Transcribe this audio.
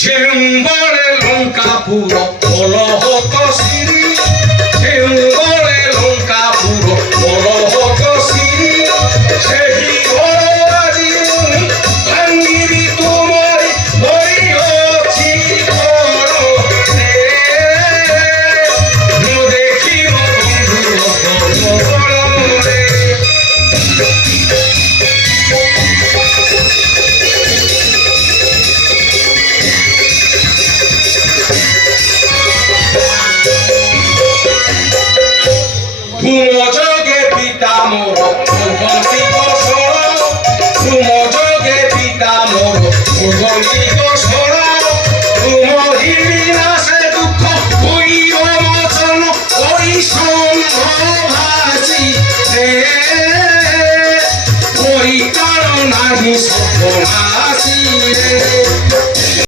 ঝেম্বরে লঙ্কাপুর বলহত সিরি ঝেম্বরে লঙ্কাপুর বলহত সিরি সেই ঘর আজি ভাঙ্গিরি তোমারি বইছি ঘর রে দেখিব বন্ধু রে ভূমযোগে পিতা মোর ভূগন্তি কসর ভূমযোগে পিতা মোর ভূগন্তি কসর ভূমহিরি নাশে দুঃখ হইব মোচন ওই সম্ভবাসী রে ওই কারণ নাহি সর্বনাশী